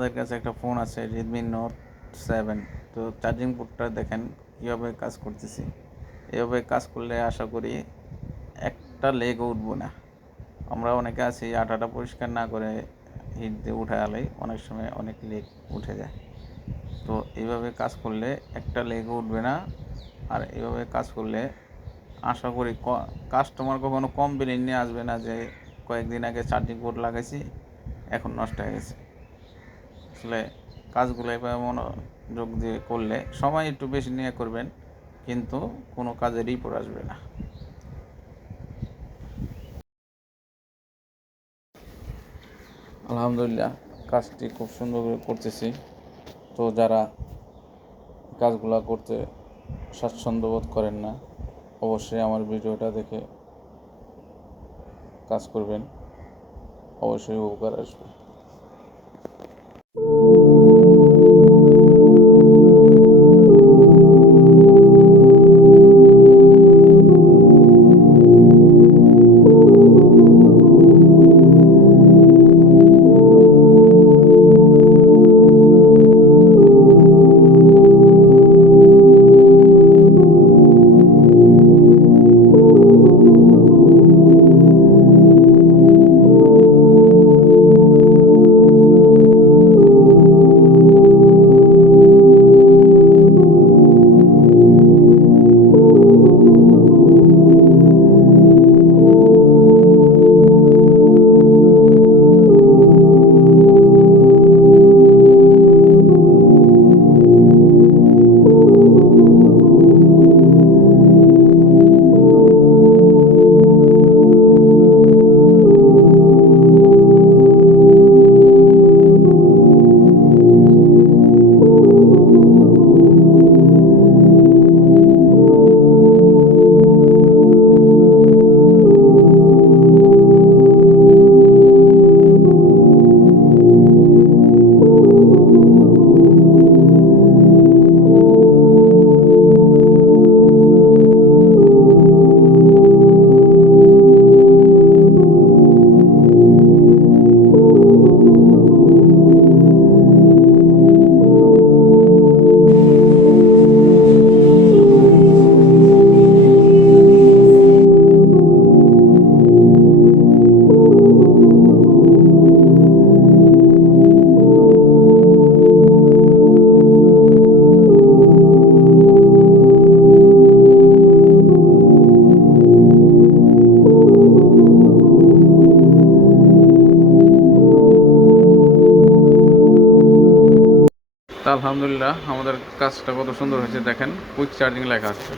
আমাদের কাছে একটা ফোন আছে রেডমি নোট সেভেন তো চার্জিং পোর্টটা দেখেন, কীভাবে কাজ করতেছি। এভাবে কাজ করলে আশা করি একটা লেগও উঠবো না। আমরা অনেকে আছি আটাটা পরিষ্কার না করে হিট দিয়ে উঠে আলাই, অনেক সময় অনেক লেগ উঠে যায়। তো এইভাবে কাজ করলে একটা লেগও উঠবে না। আর এইভাবে কাজ করলে আশা করি কাস্টমার কখনো কমপ্লেন নিয়ে আসবে না যে কয়েকদিন আগে চার্জিং পোর্ট লাগাইছি, এখন নষ্ট হয়ে গেছে। আসলে কাজগুলো এভাবে মনোযোগ দিয়ে করলে সময় একটু বেশি নিয়ে করবেন, কিন্তু কোনো কাজের রিপোর্ট আসবে না। আলহামদুলিল্লাহ, কাজটি খুব সুন্দর করে করতেছি। তো যারা কাজগুলো করতে স্বাচ্ছন্দ্য বোধ করেন না, অবশ্যই আমার ভিডিওটা দেখে কাজ করবেন। অবশ্যই উপকার আসবে। আলহামদুলিল্লাহ আমাদের কাজটা কত সুন্দর হয়েছে দেখেন কুইক চার্জিং লেখা আছে।